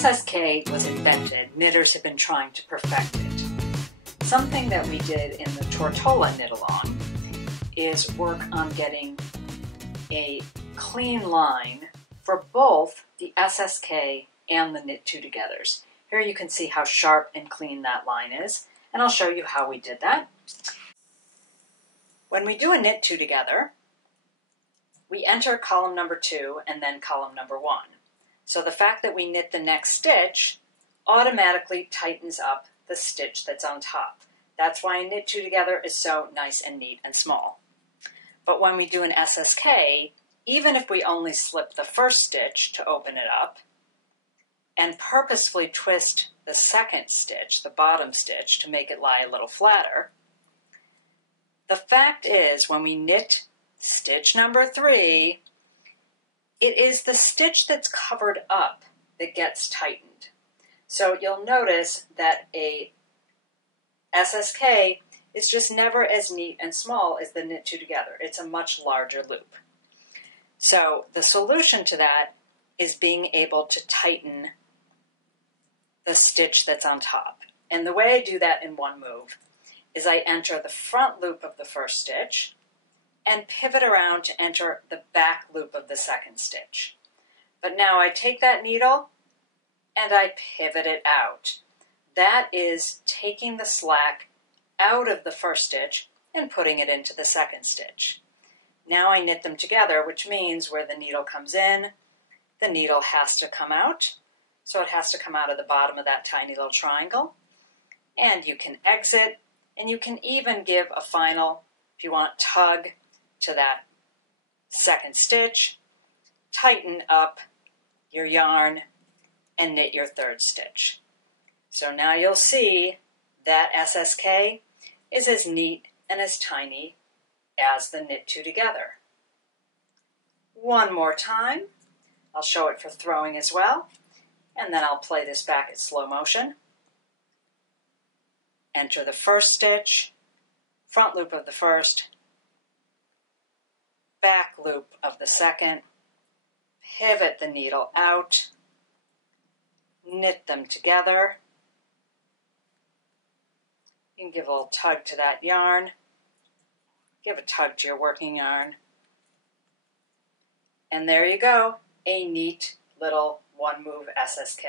SSK was invented, knitters have been trying to perfect it. Something that we did in the Tortola knit-along is work on getting a clean line for both the SSK and the knit two togethers. Here you can see how sharp and clean that line is, and I'll show you how we did that. When we do a knit two together, we enter column number 2 and then column number 1. So the fact that we knit the next stitch automatically tightens up the stitch that's on top. That's why a knit two together is so nice and neat and small. But when we do an SSK, even if we only slip the first stitch to open it up and purposefully twist the second stitch, the bottom stitch, to make it lie a little flatter, the fact is when we knit stitch number 3, it is the stitch that's covered up that gets tightened. So you'll notice that a SSK is just never as neat and small as the knit two together. It's a much larger loop. So the solution to that is being able to tighten the stitch that's on top. And the way I do that in one move is I enter the front loop of the first stitch and pivot around to enter the back loop of the second stitch. But now I take that needle and I pivot it out. That is taking the slack out of the first stitch and putting it into the second stitch. Now I knit them together, which means where the needle comes in, the needle has to come out. So it has to come out of the bottom of that tiny little triangle. And you can exit, and you can even give a final, if you want, tug to that second stitch, tighten up your yarn, and knit your third stitch. So now you'll see that SSK is as neat and as tiny as the knit two together. One more time. I'll show it for throwing as well, and then I'll play this back at slow motion. Enter the first stitch, front loop of the first, back loop of the second, pivot the needle out, knit them together. You can give a little tug to that yarn, give a tug to your working yarn, and there you go, a neat little one-move SSK.